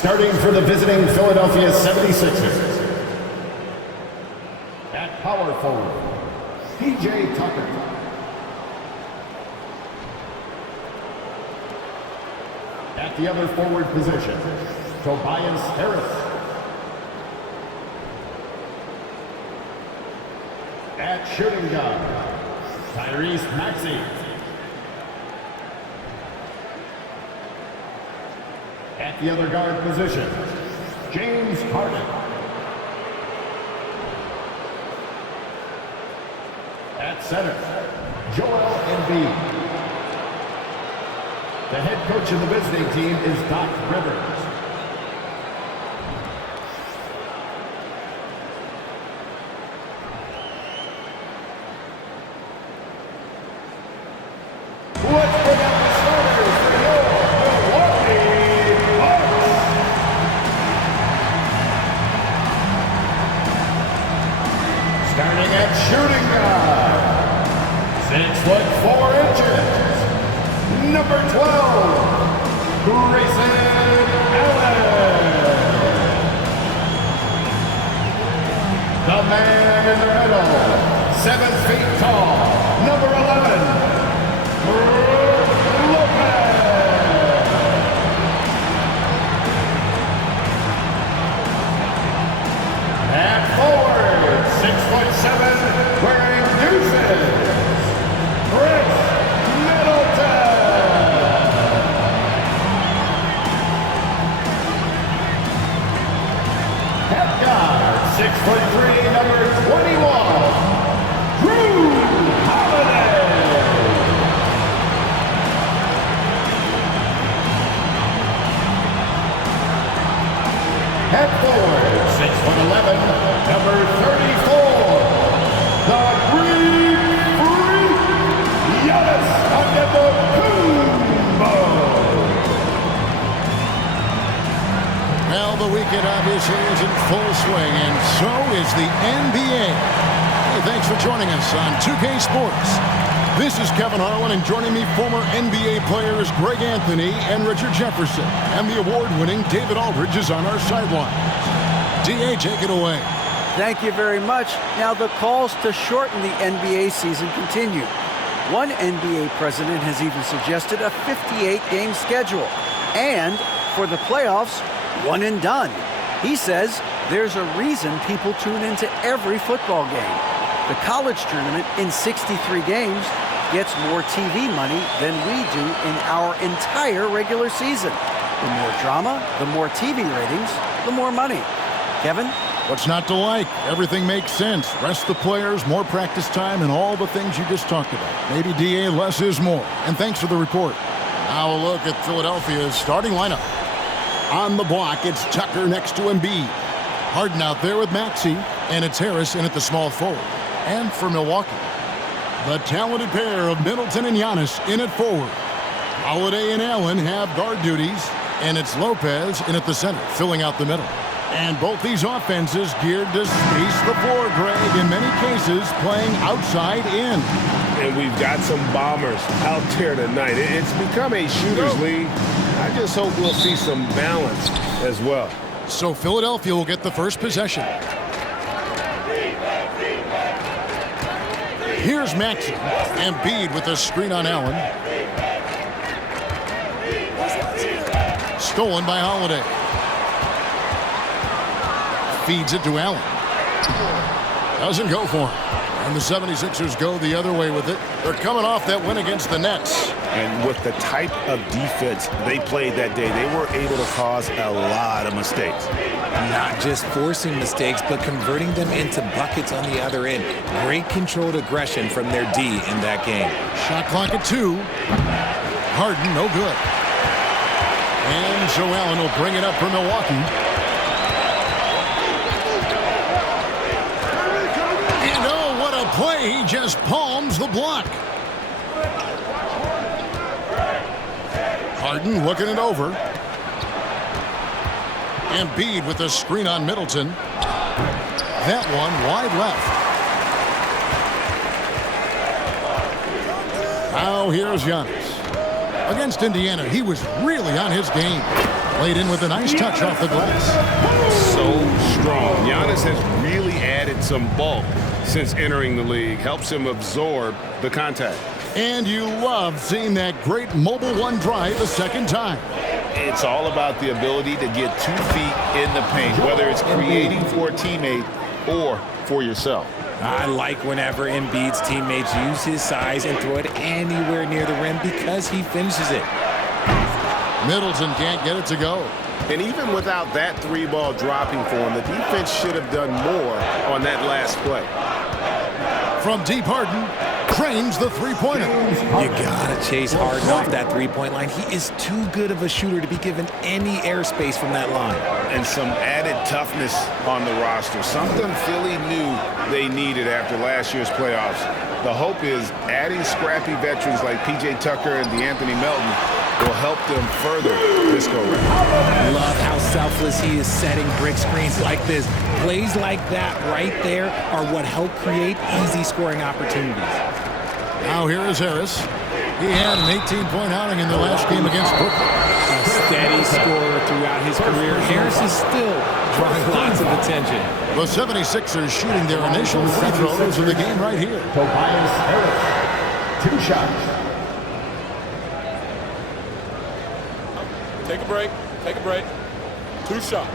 Starting for the visiting Philadelphia 76ers. At power forward, P.J. Tucker. At the other forward position, Tobias Harris. At shooting guard, Tyrese Maxey. At the other guard position, James Harden. At center, Joel Embiid. The head coach of the visiting team is Doc Rivers. Let's bring out the starters for your Milwaukee Bucks. Starting at shooting guard, 6'4", number 12, Grayson Allen. The man in the middle, 7 feet tall, number 11, Lopez. At forward, 6'7", wearing deuces, Chris Middleton. At guard, 6'3", number 21, Drew Holiday. At forward, 6'11", number 34, the Greek Freak, Giannis Antetokounmpo. Well, the weekend obviously is in full swing, and so is the NBA. Hey, thanks for joining us on 2K Sports. This is Kevin Harlan, and joining me, former NBA players Greg Anthony and Richard Jefferson. And the award-winning David Aldridge is on our sideline. D.A., take it away. Thank you very much. Now, the calls to shorten the NBA season continue. One NBA president has even suggested a 58-game schedule. And for the playoffs, one and done. He says there's a reason people tune into every football game. The college tournament in 63 games gets more TV money than we do in our entire regular season. The more drama, the more TV ratings, the more money. Kevin? What's not to like? Everything makes sense. Rest the players, more practice time, and all the things you just talked about. Maybe, D.A., less is more. And thanks for the report. Now a look at Philadelphia's starting lineup. On the block, it's Tucker next to Embiid. Harden out there with Maxey, and it's Harris in at the small forward. And for Milwaukee, the talented pair of Middleton and Giannis in at forward. Holiday and Allen have guard duties, and it's Lopez in at the center, filling out the middle. And both these offenses geared to space the floor, Greg, in many cases playing outside in. And we've got some bombers out there tonight. It's become a shooter's league. I just hope we'll see some balance as well. So Philadelphia will get the first possession. Here's Maxey. Embiid with a screen on Allen. Stolen by Holiday. Feeds it to Allen. Doesn't go for him. And the 76ers go the other way with it. They're coming off that win against the Nets. And with the type of defense they played that day, they were able to cause a lot of mistakes. Not just forcing mistakes, but converting them into buckets on the other end. Great controlled aggression from their D in that game. Shot clock at 2. Harden, no good. And so Allen will bring it up for Milwaukee. And oh, what a play. He just palms the block. Harden looking it over. Embiid with a screen on Middleton. That one wide left. Now here's Giannis. Against Indiana, he was really on his game. Laid in with a nice touch off the glass. So strong. Giannis has really added some bulk since entering the league. Helps him absorb the contact. And you love seeing that great mobile one drive a second time. It's all about the ability to get 2 feet in the paint, whether it's creating for a teammate or for yourself. I like whenever Embiid's teammates use his size and throw it anywhere near the rim because he finishes it. Middleton can't get it to go. And even without that 3-ball dropping for him, the defense should have done more on that last play. From deep, Harden trains the three-pointer. You gotta chase Harden off that three-point line. He is too good of a shooter to be given any airspace from that line. And some added toughness on the roster. Something Philly knew they needed after last year's playoffs. The hope is adding scrappy veterans like P.J. Tucker and DeAnthony Melton will help them further this go-round. Love how selfless he is setting brick screens like this. Plays like that right there are what help create easy scoring opportunities. Now here is Harris. He had an 18-point outing in the last game against Brooklyn. A steady scorer throughout his career. Harris is still drawing lots of attention. The 76ers shooting their initial free throws of the game right here. Tobias Harris. 2 shots. Take a break. Take a break. 2 shots.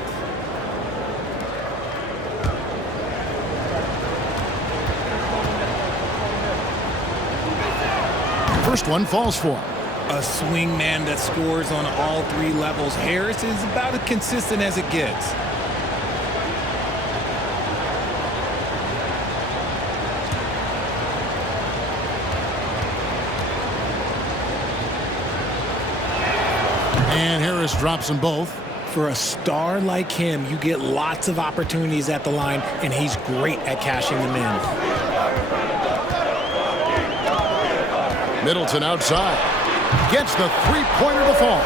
First one falls for him. A swing man that scores on all 3 levels. Harris is about as consistent as it gets. And Harris drops them both. For a star like him, you get lots of opportunities at the line, and he's great at cashing them in. Middleton outside. Gets the three-pointer to fall.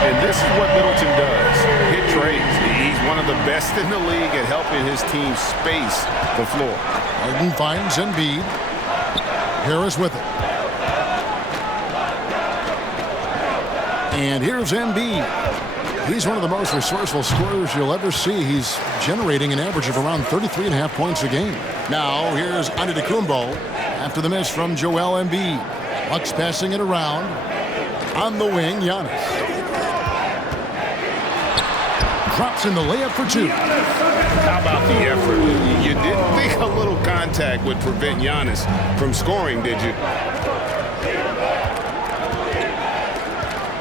And this is what Middleton does. Hit trades. He's one of the best in the league at helping his team space the floor. Harden finds Embiid. Harris with it. And here's Embiid. He's one of the most resourceful scorers you'll ever see. He's generating an average of around 33.5 points a game. Now here's Antetokounmpo after the miss from Joel Embiid. Bucks passing it around. On the wing, Giannis. Drops in the layup for 2. How about the effort? You didn't think a little contact would prevent Giannis from scoring, did you?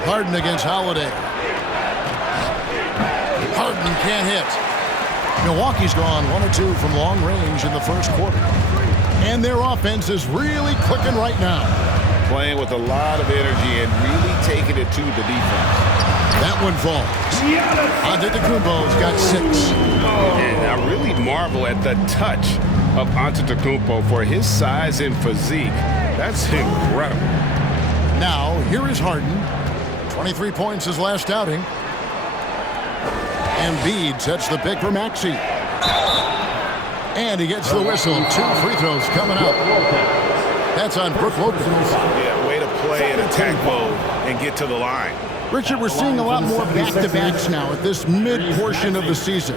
Harden against Holiday. Harden can't hit. Milwaukee's gone 1 or 2 from long range in the first quarter. And their offense is really clicking right now. Playing with a lot of energy and really taking it to the defense. That one falls. Antetokounmpo's got 6. And I really marvel at the touch of Antetokounmpo for his size and physique. That's incredible. Now, here is Harden. 23 points his last outing. Embiid sets the pick for Maxey. And he gets the whistle. 2 free throws coming up. That's on Brook Lopez. Yeah, way to play in attack mode and get to the line. Richard, we're seeing a lot more back-to-backs now at this mid-portion of the season.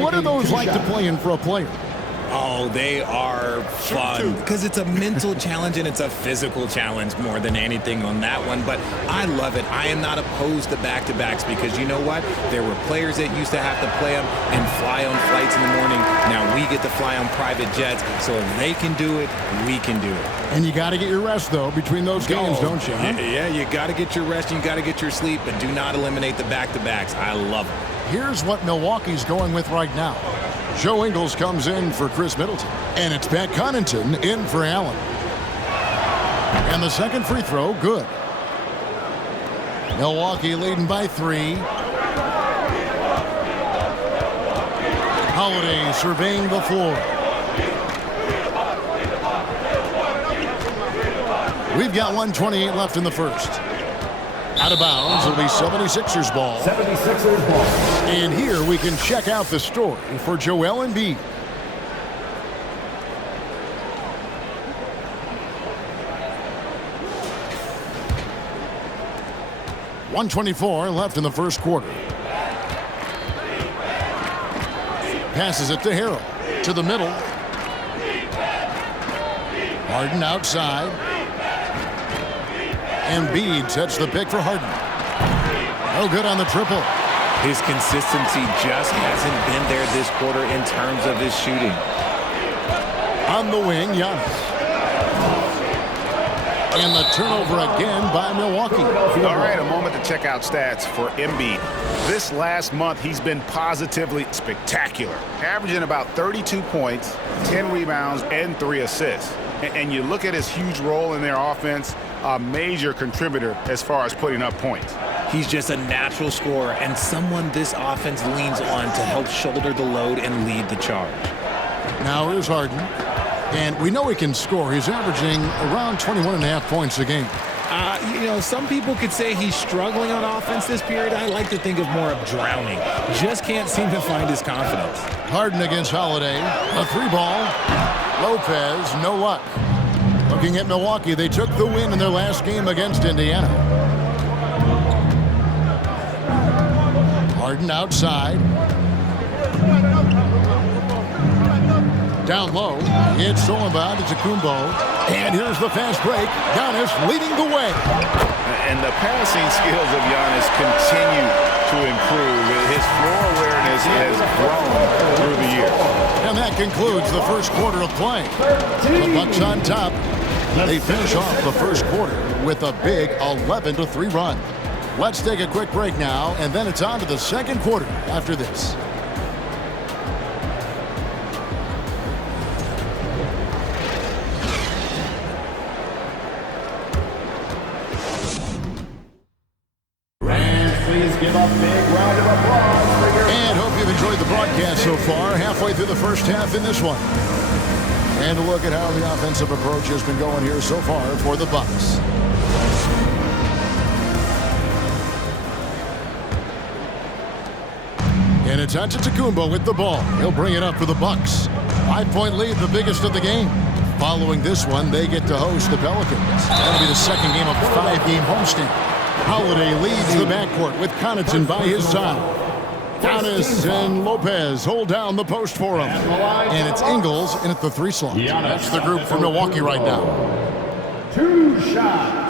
What are those like to play in for a player? Oh, they are fun because it's a mental challenge and it's a physical challenge more than anything on that one. But I love it. I am not opposed to back-to-backs because you know what? There were players that used to have to play them and fly on flights in the morning. Now we get to fly on private jets. So if they can do it, we can do it. And you got to get your rest, though, between those games, don't you? Huh? Yeah, you got to get your rest and you got to get your sleep, but do not eliminate the back-to-backs. I love it. Here's what Milwaukee's going with right now. Joe Ingles comes in for Chris Middleton. And it's Pat Connaughton in for Allen. And the second free throw, good. Milwaukee leading by 3. Holiday surveying the floor. We've got 1:28 left in the first. Out of bounds, it'll be 76ers ball. 76ers ball. And here we can check out the story for Joel Embiid. .124 left in the first quarter. Passes it to Harrell. To the middle. Harden outside. Embiid sets the pick for Harden. No good on the triple. His consistency just hasn't been there this quarter in terms of his shooting. On the wing, Giannis. And the turnover again by Milwaukee. All right, a moment to check out stats for Embiid. This last month, he's been positively spectacular, averaging about 32 points, 10 rebounds, and 3 assists. And you look at his huge role in their offense, a major contributor as far as putting up points. He's just a natural scorer and someone this offense leans on to help shoulder the load and lead the charge. Now here's Harden. And we know he can score. He's averaging around 21.5 points a game. Some people could say he's struggling on offense this period. I like to think of more of drowning. Just can't seem to find his confidence. Harden against Holiday. A 3-ball. Lopez, no luck. Looking at Milwaukee, they took the win in their last game against Indiana. Harden outside. Down low. It's Solomon to Tacumbo. And here's the fast break. Giannis leading the way. And the passing skills of Giannis continue to improve. His floor awareness has grown through the years. And that concludes the first quarter of play. The Bucks on top. They finish off the first quarter with a big 11-3 run. Let's take a quick break now, and then it's on to the second quarter after this. And hope you've enjoyed the broadcast so far. Halfway through the first half in this one. And a look at how the offensive approach has been going here so far for the Bucks. And it's Antetokounmpo with the ball. He'll bring it up for the Bucks. 5-point lead, the biggest of the game. Following this one, they get to host the Pelicans. That'll be the second game of the 5-game homestand. Holiday leads the backcourt with Connaughton by his side. Giannis and Lopez hold down the post for him. And it's Ingles in at the 3 slot. That's the group for Milwaukee right now. 2 shots.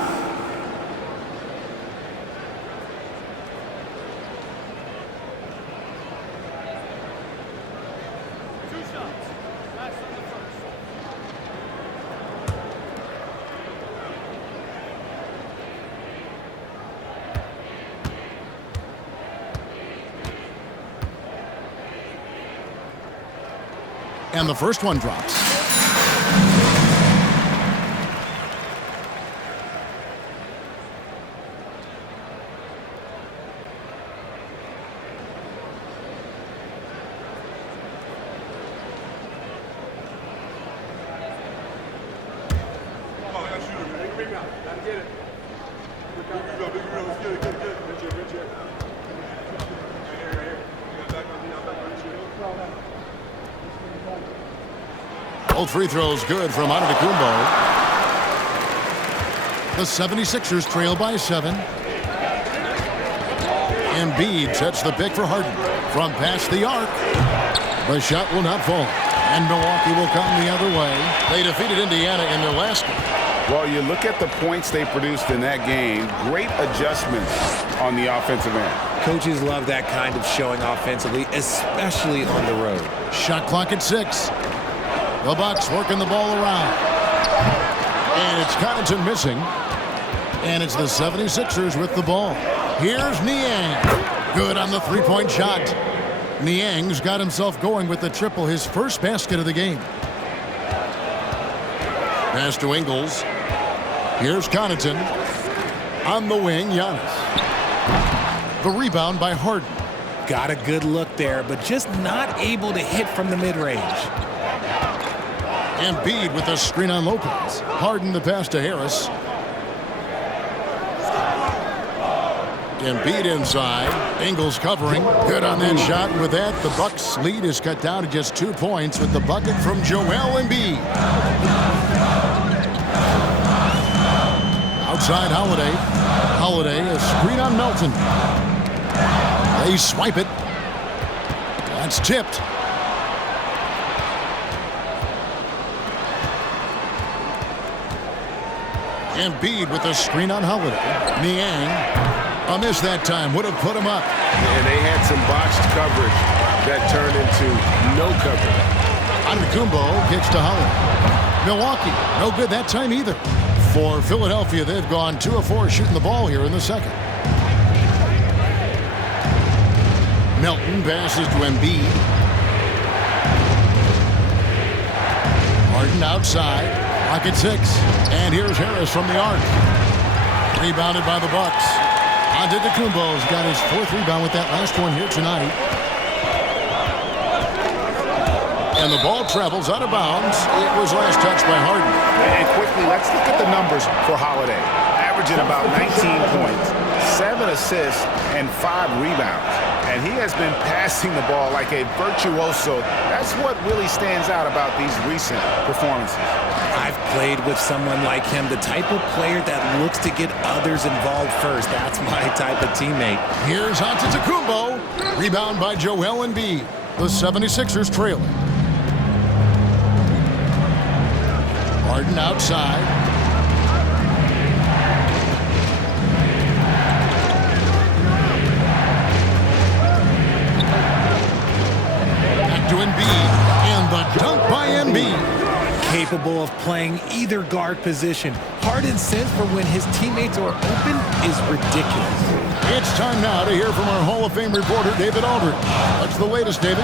And the first one drops. Both free throws good from Antetokounmpo. The 76ers trail by 7. Embiid sets the pick for Harden. From past the arc. The shot will not fall. And Milwaukee will come the other way. They defeated Indiana in their last game. Well, you look at the points they produced in that game. Great adjustments on the offensive end. Coaches love that kind of showing offensively, especially on the road. Shot clock at 6. The Bucks working the ball around. And it's Connaughton missing. And it's the 76ers with the ball. Here's Niang. Good on the 3-point shot. Niang's got himself going with the triple, his first basket of the game. Pass to Ingles. Here's Connaughton. On the wing, Giannis. The rebound by Harden. Got a good look there, but just not able to hit from the mid-range. Embiid with a screen on Lopez. Harden the pass to Harris. Embiid inside. Ingles covering. Good on that shot. And with that, the Bucks' lead is cut down to just 2 points with the bucket from Joel Embiid. Outside Holiday. Holiday, a screen on Melton. They swipe it. That's tipped. Embiid with a screen on Holiday. Niang. A miss that time. Would have put him up. And they had some botched coverage that turned into no coverage. Antetokounmpo kicks to Holiday. Milwaukee, no good that time either. For Philadelphia, they've gone 2 of 4 shooting the ball here in the second. Melton passes to Embiid. Harden outside. Pocket 6. And here's Harris from the arc. Rebounded by the Bucks. Antetokounmpo's got his 4th rebound with that last one here tonight. And the ball travels out of bounds. It was last touched by Harden. And quickly, let's look at the numbers for Holiday. Averaging about 19 points, 7 assists, and 5 rebounds. And he has been passing the ball like a virtuoso. That's what really stands out about these recent performances. I've played with someone like him, the type of player that looks to get others involved first. That's my type of teammate. Here's Antetokounmpo. Rebound by Joel Embiid. The 76ers trailing. Harden outside. Back to Embiid. And the dunk by Embiid. Capable of playing either guard position. Harden's sense for when his teammates are open is ridiculous. It's time now to hear from our Hall of Fame reporter, David Aldridge. What's the latest, David?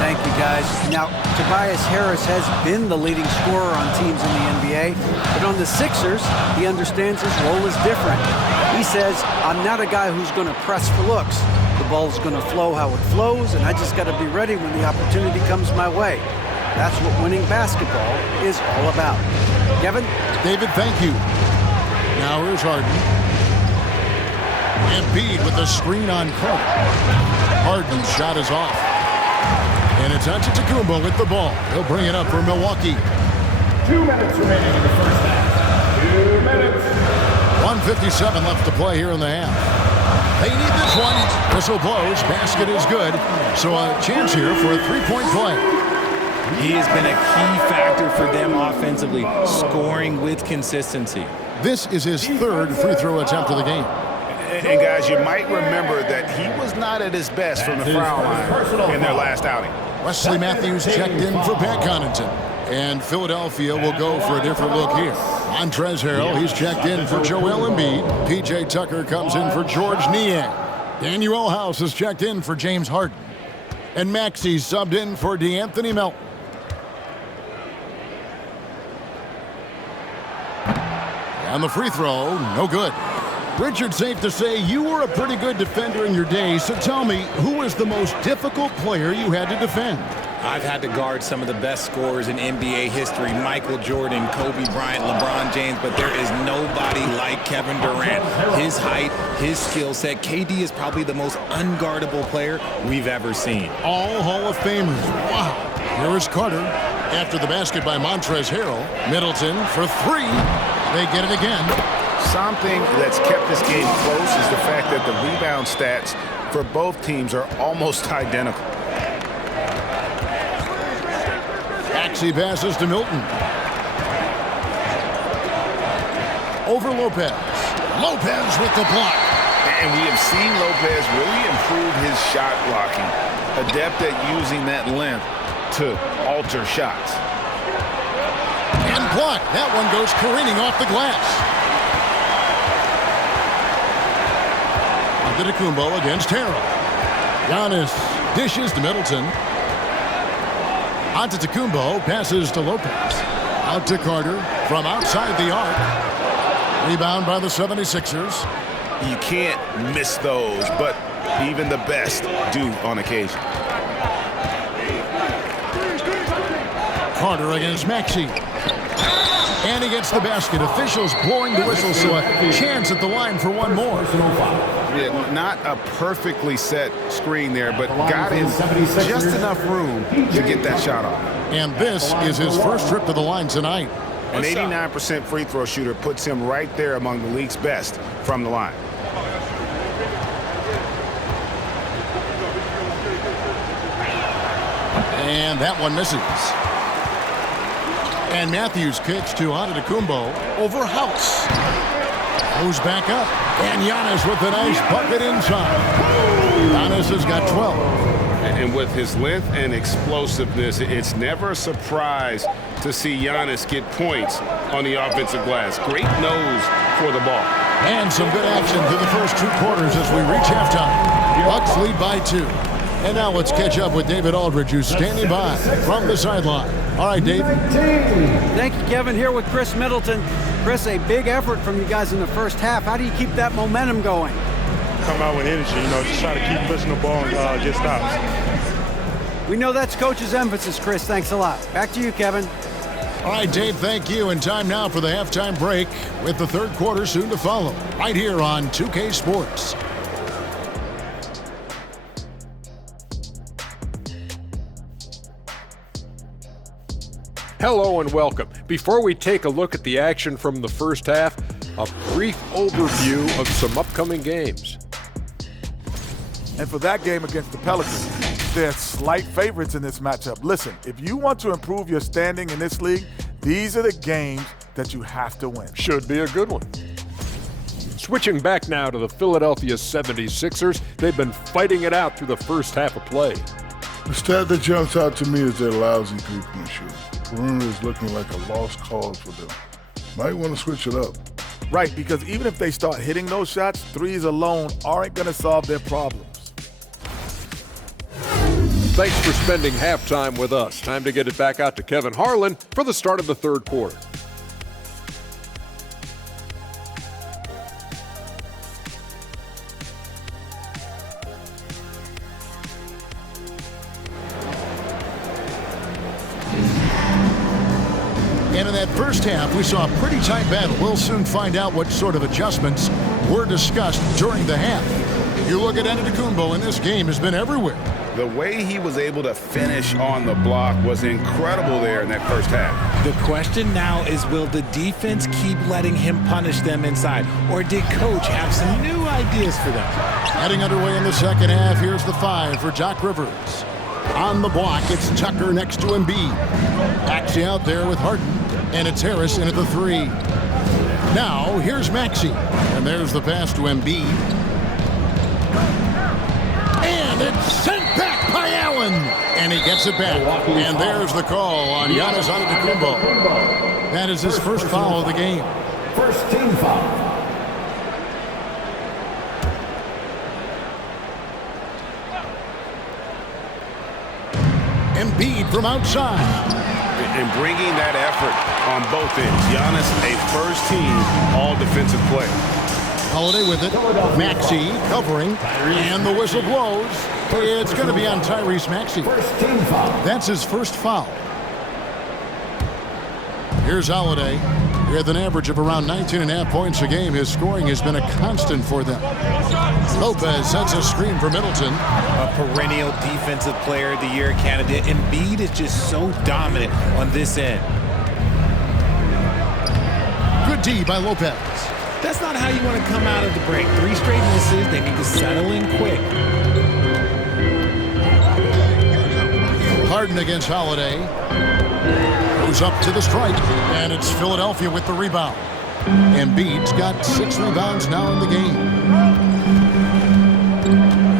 Thank you, guys. Now, Tobias Harris has been the leading scorer on teams in the NBA, but on the Sixers, he understands his role is different. He says, I'm not a guy who's going to press for looks. The ball's going to flow how it flows, and I just got to be ready when the opportunity comes my way. That's what winning basketball is all about. Kevin? David, thank you. Now here's Harden. Embiid with the screen on Carter. Harden's shot is off. And it's Antetokounmpo with the ball. He'll bring it up for Milwaukee. 2 minutes remaining in the first half. 2 minutes. 1:57 left to play here in the half. They need this one. Whistle blows. Basket is good. So a chance here for a 3-point play. He has been a key factor for them offensively, scoring with consistency. This is his 3rd free throw attempt of the game. And guys, you might remember that he was not at his best from the foul line in their last outing. Wesley Matthews checked in for Pat Connaughton. And Philadelphia will go for a different look here. Montrezl Harrell, he's checked in for Joel Embiid. P.J. Tucker comes in for George Niang. Daniel House is checked in for James Harden. And Maxey's subbed in for DeAnthony Melton. And the free throw, no good. Richard, safe to say you were a pretty good defender in your day, so tell me, who was the most difficult player you had to defend? I've had to guard some of the best scorers in NBA history, Michael Jordan, Kobe Bryant, LeBron James, but there is nobody like Kevin Durant. His height, his skill set. KD is probably the most unguardable player we've ever seen. All Hall of Famers. Wow. Here is Carter. After the basket by Montrezl Harrell. Middleton for 3. They get it again. Something that's kept this game close is the fact that the rebound stats for both teams are almost identical. Maxey passes to Milton. Over Lopez. Lopez with the block. And we have seen Lopez really improve his shot blocking. Adept at using that length to alter shots. And blocked. That one goes careening off the glass. Antetokounmpo against Harrell. Giannis dishes to Middleton. Antetokounmpo passes to Lopez. Out to Carter from outside the arc. Rebound by the 76ers. You can't miss those, but even the best do on occasion. Carter against Maxey. And he gets the basket. Officials blowing the whistle, so a chance at the line for one more. Yeah, not a perfectly set screen there, but got in just enough room to get that shot off. And this is his first trip to the line tonight. An 89% free throw shooter puts him right there among the league's best from the line. And that one misses. And Matthews kicks to Antetokounmpo over House. Goes back up. And Giannis with a nice bucket inside. Giannis has got 12. And with his length and explosiveness, it's never a surprise to see Giannis get points on the offensive glass. Great nose for the ball. And some good action through the first 2 quarters as we reach halftime. Bucks lead by 2. And now let's catch up with David Aldridge, who's standing by from the sideline. All right, Dave. Thank you, Kevin. Here with Chris Middleton. Chris, a big effort from you guys in the first half. How do you keep that momentum going? Come out with energy, just try to keep pushing the ball and get stops. We know that's Coach's emphasis, Chris. Thanks a lot. Back to you, Kevin. All right, Dave, thank you. And time now for the halftime break with the third quarter soon to follow right here on 2K Sports. Hello and welcome. Before we take a look at the action from the first half, a brief overview of some upcoming games. And for that game against the Pelicans, they're slight favorites in this matchup. Listen, if you want to improve your standing in this league, these are the games that you have to win. Should be a good one. Switching back now to the Philadelphia 76ers, they've been fighting it out through the first half of play. The stat that jumps out to me is their lousy three-point shooting. Perimeter is looking like a lost cause for them. Might want to switch it up. Right, because even if they start hitting those shots, threes alone aren't going to solve their problems. Thanks for spending halftime with us. Time to get it back out to Kevin Harlan for the start of the third quarter. And in that first half, we saw a pretty tight battle. We'll soon find out what sort of adjustments were discussed during the half. You look at Antetokounmpo, and this game has been everywhere. The way he was able to finish on the block was incredible there in that first half. The question now is, will the defense keep letting him punish them inside? Or did Coach have some new ideas for them? Heading underway in the second half, here's the 5 for Doc Rivers. On the block, it's Tucker next to Embiid. Maxey out there with Harden, and it's Harris in at the 3. Now, here's Maxey, and there's the pass to Embiid. And it's sent back by Allen, and he gets it back. And there's the call on Giannis Antetokounmpo. That is his first foul of the game. First team foul. Embiid from outside. And bringing that effort on both ends. Giannis, a first-team all-defensive player. Holiday with it. Maxey covering. And the whistle blows. It's going to be on Tyrese Maxey. First team foul. That's his first foul. Here's Holiday. With an average of around 19.5 points a game, his scoring has been a constant for them. Lopez sets a screen for Middleton. A perennial defensive player of the year candidate. Embiid is just so dominant on this end. Good D by Lopez. That's not how you want to come out of the break. 3 straight misses. They need to settle in quick. Harden against Holiday. Goes up to the stripe, and it's Philadelphia with the rebound. Embiid's got 6 rebounds now in the game.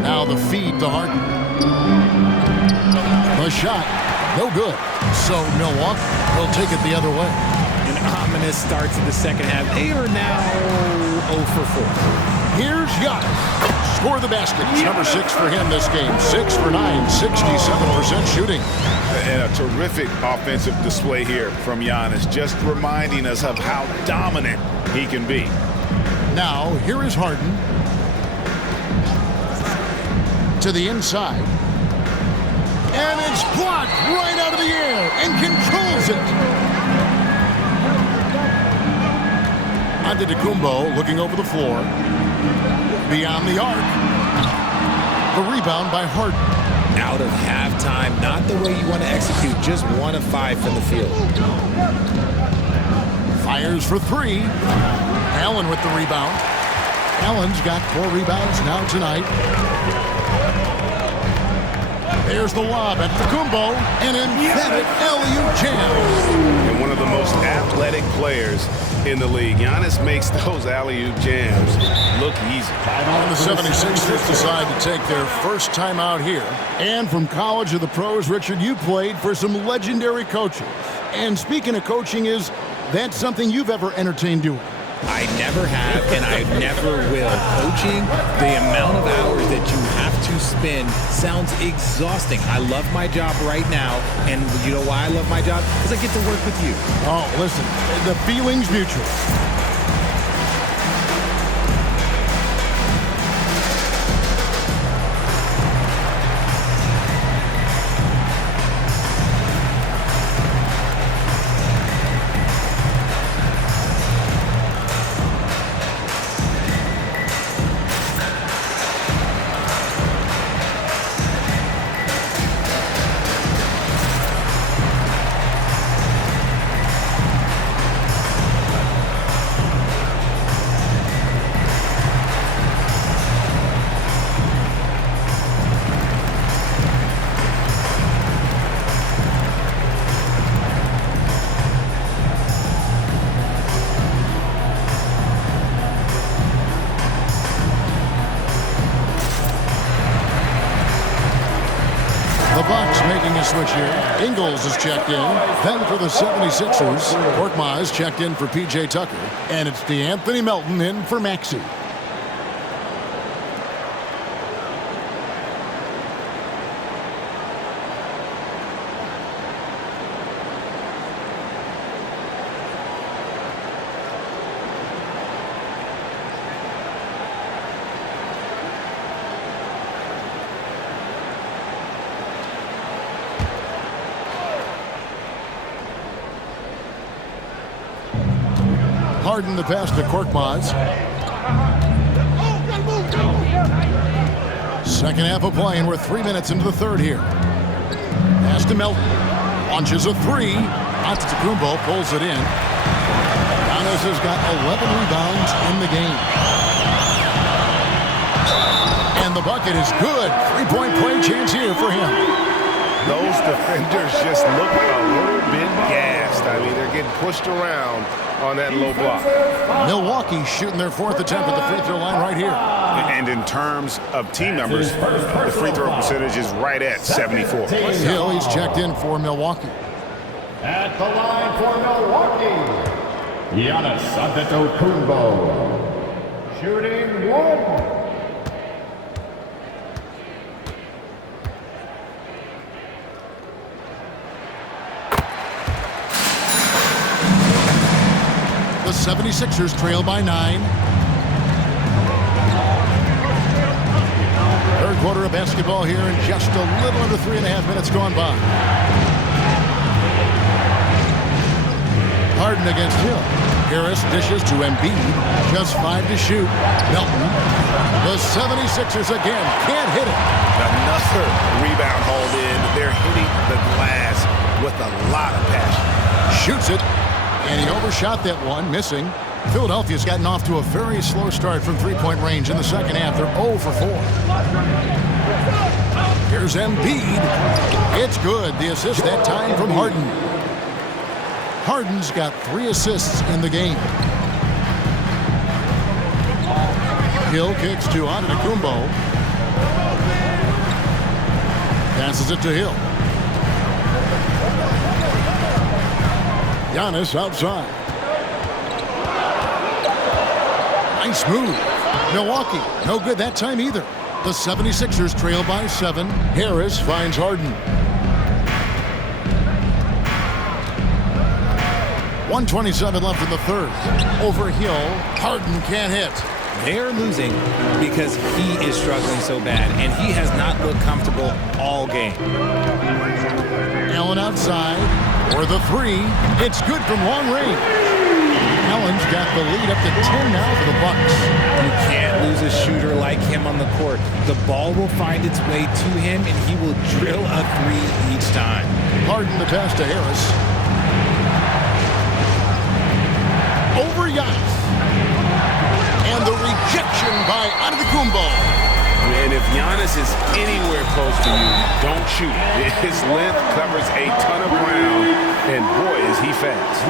Now the feed to Harden. The shot, no good. So Milwaukee will take it the other way. An ominous start to the second half. They are now 0 for 4. Here's Giannis. Score the basket. It's number 6 for him this game. 6 for 9, 67% shooting. And a terrific offensive display here from Giannis, just reminding us of how dominant he can be. Now, here is Harden. To the inside. And it's blocked right out of the air and controls it. Antetokounmpo looking over the floor. Beyond the arc. The rebound by Harden. Out of halftime, not the way you want to execute, just 1 of 5 from the field. Fires for 3. Allen with the rebound. Allen's got 4 rebounds now tonight. There's the lob at Kumbo, an emphatic alley-oop jam. And one of the most athletic players in the league. Giannis makes those alley-oop jams look easy. And the 76ers decide to take their first time out here. And from college to the pros, Richard, you played for some legendary coaches. And speaking of coaching, is that something you've ever entertained doing? I never have, and I never will. Coaching, the amount of hours that you have to spend sounds exhausting. I love my job right now, and you know why I love my job? Because I get to work with you. Oh, listen, the feeling's mutual. Switch here. Ingles is checked in. Then for the 76ers, Korkmaz checked in for P.J. Tucker. And it's DeAnthony Melton in for Maxey. Harden the pass to Korkmaz. Second half of play, and we're 3 minutes into the third here. Pass to Melton. Launches a three. Antetokounmpo pulls it in. Giannis has got 11 rebounds in the game. And the bucket is good. Three-point play chance here for him. Those defenders just look a little bit gassed. I mean, they're getting pushed around on that low block. Milwaukee shooting their fourth attempt at the free throw line right here. And in terms of team numbers, the free throw percentage is right at 74. Hill, he's checked in for Milwaukee. At the line for Milwaukee, Giannis Antetokounmpo, shooting one. The 76ers trail by 9. Third quarter of basketball here, and just a little under 3.5 minutes gone by. Harden against Hill. Harris dishes to Embiid. Just 5 to shoot. Melton. The 76ers again can't hit it. Another rebound hauled in. They're hitting the glass with a lot of passion. Shoots it. And he overshot that one, missing. Philadelphia's gotten off to a very slow start from three-point range in the second half. They're 0 for 4. Here's Embiid. It's good. The assist that time from Harden. Harden's got 3 assists in the game. Hill kicks to Antetokounmpo. Passes it to Hill. Giannis outside. Nice move. Milwaukee, no good that time either. The 76ers trail by 7. Harris finds Harden. 1:27 left in the third. Over Hill, Harden can't hit. They're losing because he is struggling so bad, and he has not looked comfortable all game. Allen outside. For the 3, it's good from long range. Allen's got the lead up to 10 now for the Bucks. You can't lose a shooter like him on the court. The ball will find its way to him, and he will drill a 3 each time. Harden the pass to Harris. Over Giannis. And the rejection by Antetokounmpo. And if Giannis is anywhere close to you, don't shoot. His length covers a ton of ground, and boy, is he fast.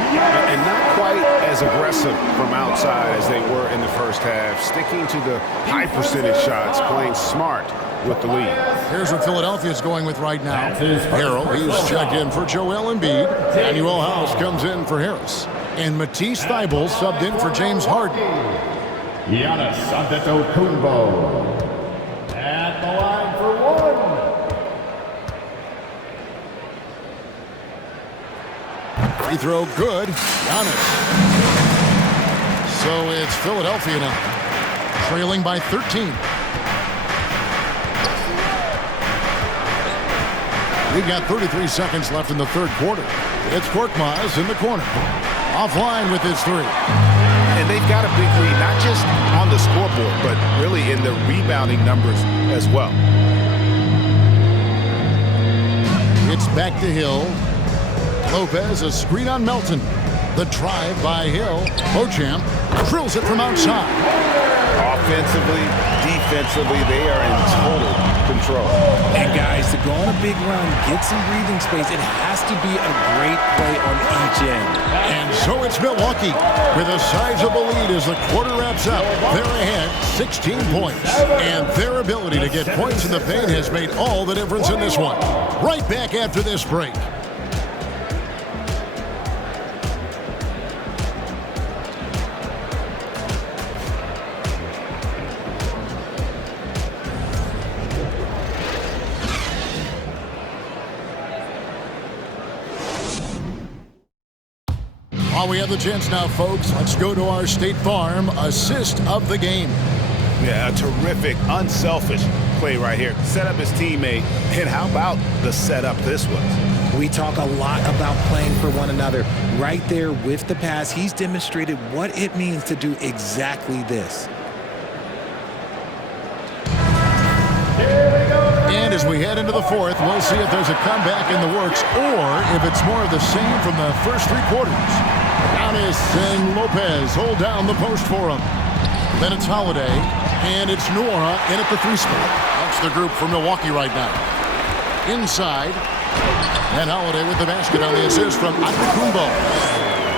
And not quite as aggressive from outside as they were in the first half, sticking to the high percentage shots, playing smart with the lead. Here's what Philadelphia's going with right now. Harrell, he's checked in for Joel Embiid. Daniel House comes in for Harris. And Matisse Thybulle subbed in for James Harden. Giannis Antetokounmpo at the line for one. Free throw good. Giannis. So it's Philadelphia now, trailing by 13. We've got 33 seconds left in the third quarter. It's Korkmaz in the corner. Offline with his three. And they've got a big lead, not just on the scoreboard, but really in the rebounding numbers as well. It's back to Hill. Lopez, a screen on Melton. The drive by Hill. Beauchamp drills it from outside. Offensively, defensively, they are in total control. And guys, to go on a big run, get some breathing space, it has to be a great play on each end. And so it's Milwaukee with a sizable lead as the quarter wraps up. They're ahead 16 points. And their ability to get points in the paint has made all the difference in this one. Right back after this break. While we have the chance now, folks, let's go to our State Farm assist of the game. Yeah, a terrific, unselfish play right here. Set up his teammate, and how about the setup this was? We talk a lot about playing for one another. Right there with the pass, he's demonstrated what it means to do exactly this. And as we head into the fourth, we'll see if there's a comeback in the works or if it's more of the same from the first three quarters. Giannis and Lopez hold down the post for him. Then it's Holiday, and it's Nora in at the three spot. That's the group for Milwaukee right now. Inside, and Holiday with the basket on the assist from Antetokounmpo.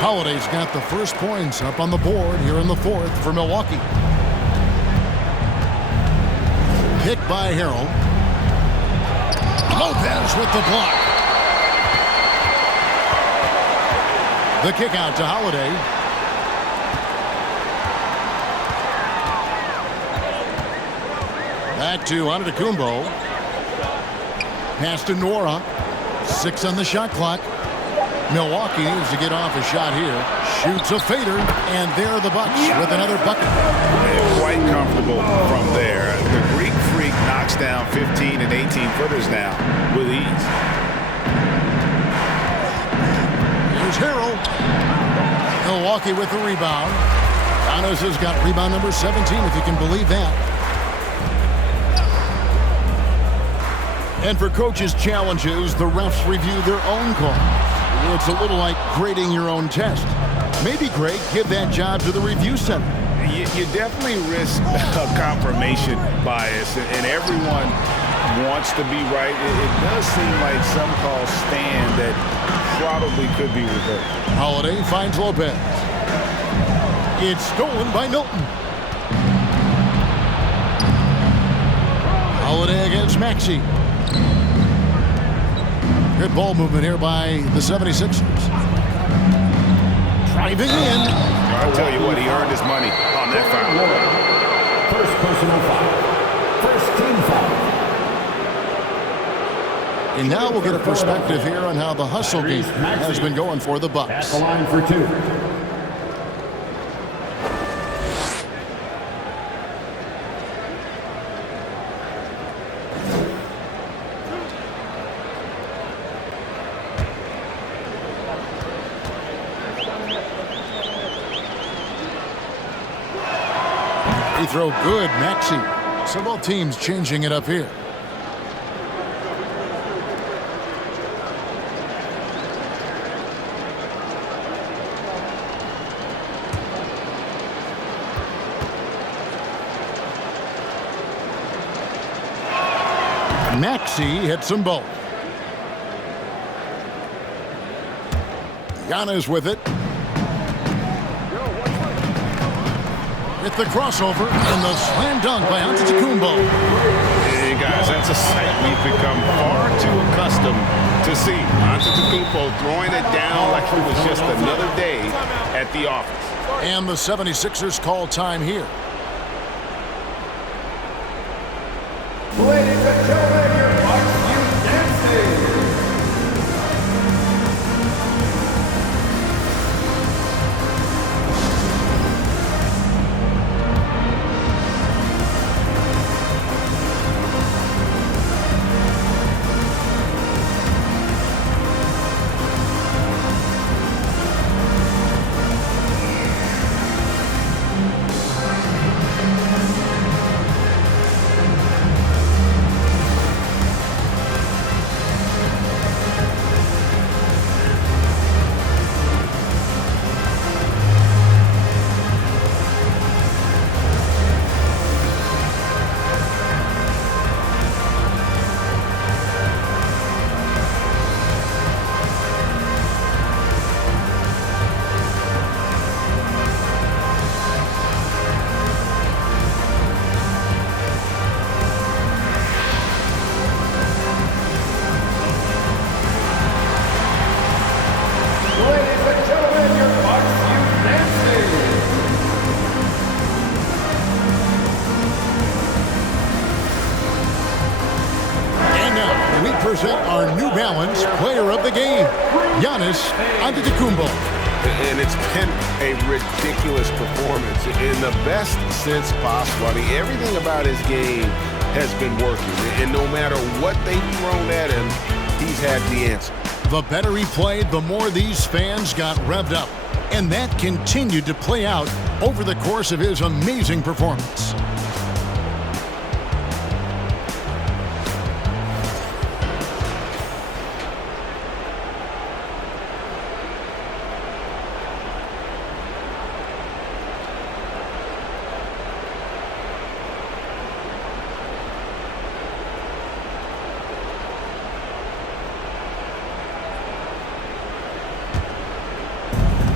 Holiday's got the first points up on the board here in the fourth for Milwaukee. Picked by Harrell. Lopez with the block. The kick out to Holiday. Back to Antetokounmpo. Pass to Nora. 6 on the shot clock. Milwaukee needs to get off a shot here. Shoots a fader, and there are the Bucks with another bucket. They're quite comfortable from there. The Greek Freak knocks down 15 and 18-footers now with ease. Here's Harrell. Milwaukee with the rebound. Giannis has got rebound number 17, if you can believe that. And for coaches' challenges, the refs review their own calls. It's a little like grading your own test. Maybe, Greg, give that job to the review center. You definitely risk a confirmation bias, and everyone wants to be right. It does seem like some calls stand that probably could be reversed. Holiday finds Lopez. It's stolen by Milton. Holiday against Maxey. Good ball movement here by the 76ers. Driving in. I'll tell you what, he earned his money on that foul. First personal foul. First team foul. And now we'll get a perspective here on how the hustle game has been going for the Bucks. At the line for two. Free throw good, Maxey. So both teams changing it up here. Maxey hits them both. Giannis with it. With the crossover and the slam dunk by Antetokounmpo. Hey guys, that's a sight we've become far too accustomed to see. Antetokounmpo throwing it down like it was just another day at the office. And the 76ers call time here. Ladies and gentlemen, your Bucks Youth Dancing. Present our New Balance Player of the Game, Giannis Antetokounmpo. And it's been a ridiculous performance in the best sense possible. I mean, everything about his game has been working. And no matter what they've thrown at him, he's had the answer. The better he played, the more these fans got revved up. And that continued to play out over the course of his amazing performance.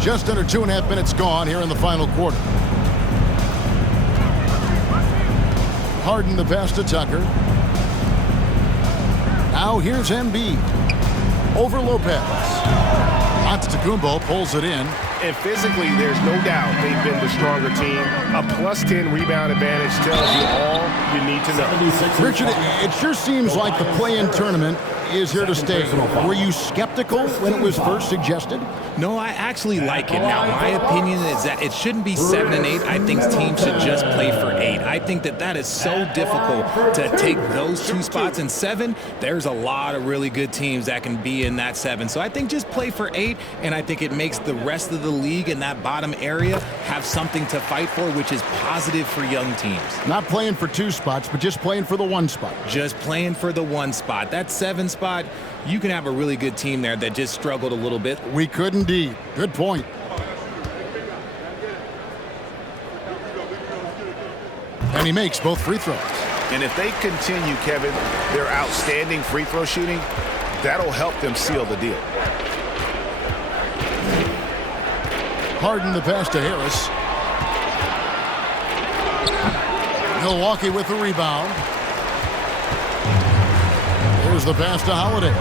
Just under 2.5 minutes gone here in the final quarter. Harden the pass to Tucker. Now here's Embiid. Over Lopez. Antetokounmpo pulls it in. And physically, there's no doubt they've been the stronger team. A +10 rebound advantage tells you all you need to know. Richard, it sure seems like the play-in tournament is here to stay. Were you skeptical when it was first suggested? No, I actually like it. Now, my opinion is that it shouldn't be 7 and 8. I think teams should just play for 8. I think that is so difficult to take those two spots. In 7, there's a lot of really good teams that can be in that 7. So I think just play for 8, and I think it makes the rest of the league in that bottom area have something to fight for, which is positive for young teams. Not playing for 2 spots, but just playing for the 1 spot. Just playing for the 1 spot. That 7 spot, you can have a really good team there that just struggled a little bit. We could indeed. Good point. And he makes both free throws. And if they continue, Kevin, their outstanding free throw shooting, that'll help them seal the deal. Harden the pass to Harris. Milwaukee with the rebound. Here's the pass to Holiday.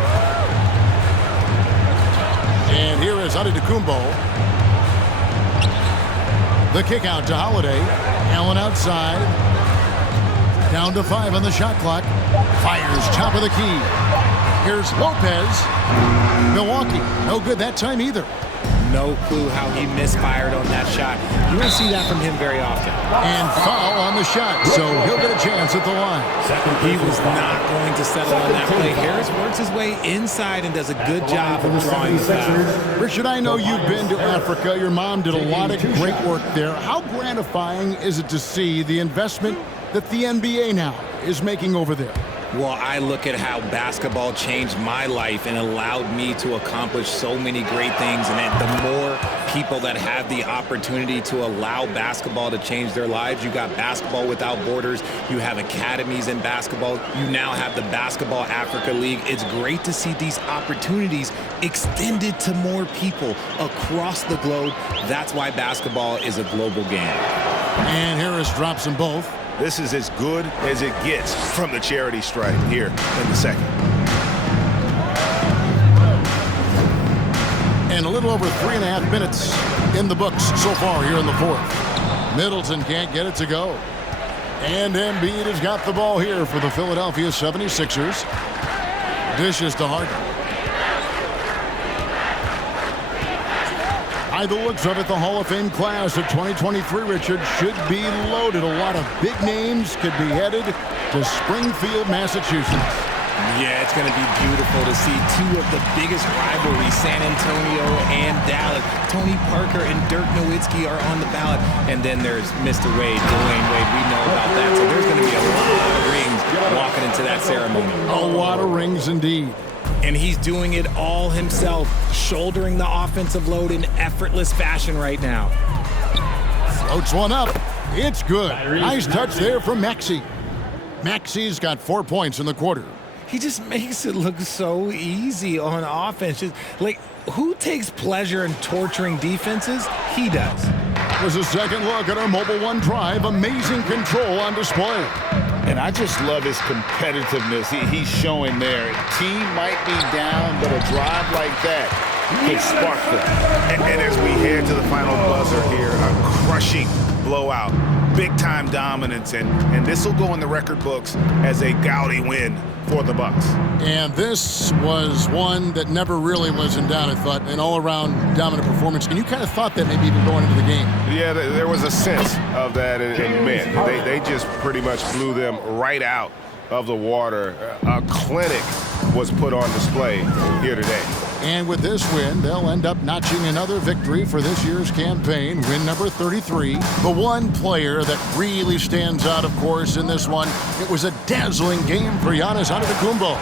And here is Antetokounmpo. The kick out to Holiday. Allen outside. Down to 5 on the shot clock. Fires top of the key. Here's Lopez. Milwaukee. No good that time either. No clue how he misfired on that shot. You don't see that from him very often. And foul on the shot, so he'll get a chance at the line. He was not going to settle on that play. Harris works his way inside and does a good job of drawing the foul. Richard, I know you've been to Africa. Your mom did a lot of great work there. How gratifying is it to see the investment that the NBA now is making over there? Well, I look at how basketball changed my life and allowed me to accomplish so many great things. And that the more people that have the opportunity to allow basketball to change their lives, you got Basketball Without Borders, you have academies in basketball, you now have the Basketball Africa League. It's great to see these opportunities extended to more people across the globe. That's why basketball is a global game. And Harris drops them both. This is as good as it gets from the charity stripe here in the second. And a little over 3.5 minutes in the books so far here in the fourth. Middleton can't get it to go. And Embiid has got the ball here for the Philadelphia 76ers. Dishes to Harden. By the looks of it, the Hall of Fame class of 2023, Richard, should be loaded. A lot of big names could be headed to Springfield, Massachusetts. Yeah, it's going to be beautiful to see two of the biggest rivalries, San Antonio and Dallas. Tony Parker and Dirk Nowitzki are on the ballot. And then there's Mr. Wade, Dwayne Wade. We know about that. So there's going to be a lot of rings walking into that ceremony. A lot of rings indeed. And he's doing it all himself, shouldering the offensive load in effortless fashion right now. Floats one up. It's good. Nice touch there from Maxey. Maxey's got 4 points in the quarter. He just makes it look so easy on offense. Just, like, who takes pleasure in torturing defenses? He does. There's a second look at our Mobile One drive. Amazing control on display. And I just love his competitiveness he's showing there. Team might be down, but a drive like that could spark them. And as we head to the final buzzer here, a crushing blowout, big-time dominance, and this will go in the record books as a gaudy win for the Bucks. And this was one that never really was in doubt, I thought, an all-around dominant performance. And you kind of thought that maybe even going into the game. Yeah, there was a sense of that in men. They just pretty much blew them right out of the water. A clinic was put on display here today. And with this win, they'll end up notching another victory for this year's campaign, win number 33. The one player that really stands out, of course, in this one, it was a dazzling game for Giannis Antetokounmpo.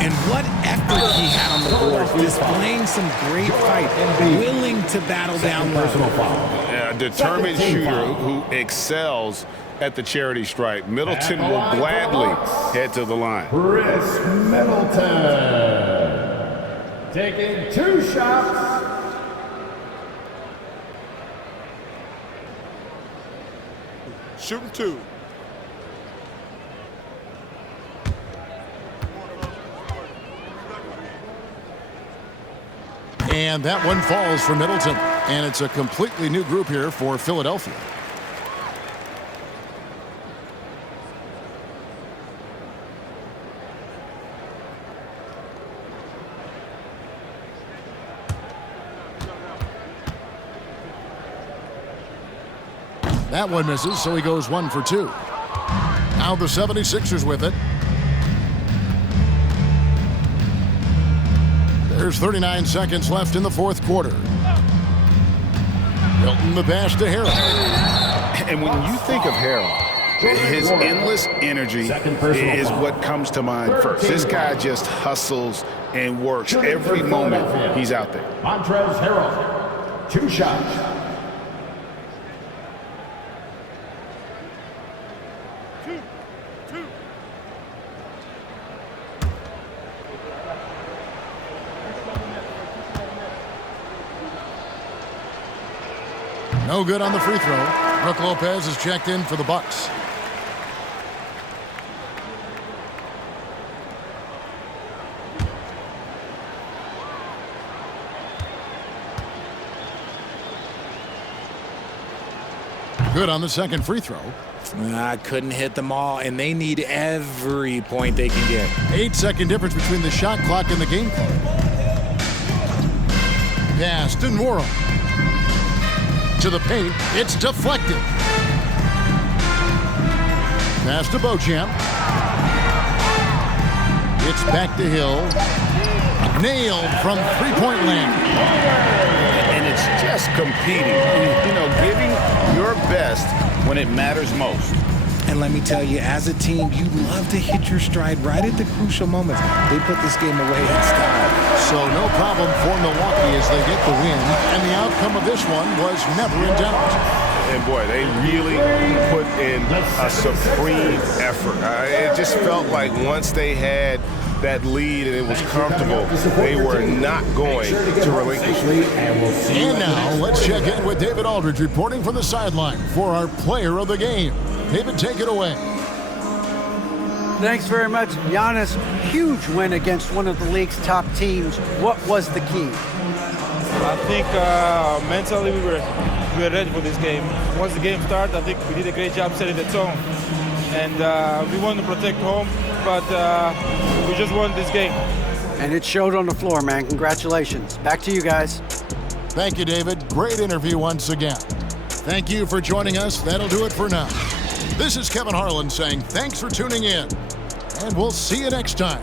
And what effort he had on the board, displaying some great fight, willing to battle down low. A determined shooter who excels at the charity stripe. Middleton will gladly head to the line. Chris Middleton taking 2 shots. Shooting 2. And that one falls for Middleton. And it's a completely new group here for Philadelphia. That one misses, so he goes 1 for 2. Now the 76ers with it. There's 39 seconds left in the fourth quarter. Hilton the pass to Harrell. And when you think of Harrell, his endless energy is what comes to mind first. This guy just hustles and works every moment he's out there. Montrezl Harrell, 2 shots. No good on the free throw. Brook Lopez is checked in for the Bucks. Good on the second free throw. I couldn't hit them all, and they need every point they can get. 8-second difference between the shot clock and the game clock. Pass to Nworom. To the paint, it's deflected. Pass to Beauchamp. It's back to Hill. Nailed from three-point land. And it's just competing, you know, giving your best when it matters most. And let me tell you, as a team, you love to hit your stride right at the crucial moments. They put this game away in style. So no problem for Milwaukee as they get the win. And the outcome of this one was never in doubt. And boy, they really put in a supreme effort. It just felt like once they had that lead and it was comfortable, they were not going to relinquish it. And now let's check in with David Aldridge reporting from the sideline for our player of the game. David, take it away. Thanks very much, Giannis. Huge win against one of the league's top teams. What was the key? I think mentally we were ready for this game. Once the game started, I think we did a great job setting the tone. And we wanted to protect home, but we just won this game. And it showed on the floor, man. Congratulations. Back to you guys. Thank you, David. Great interview once again. Thank you for joining us. That'll do it for now. This is Kevin Harlan saying thanks for tuning in, and we'll see you next time.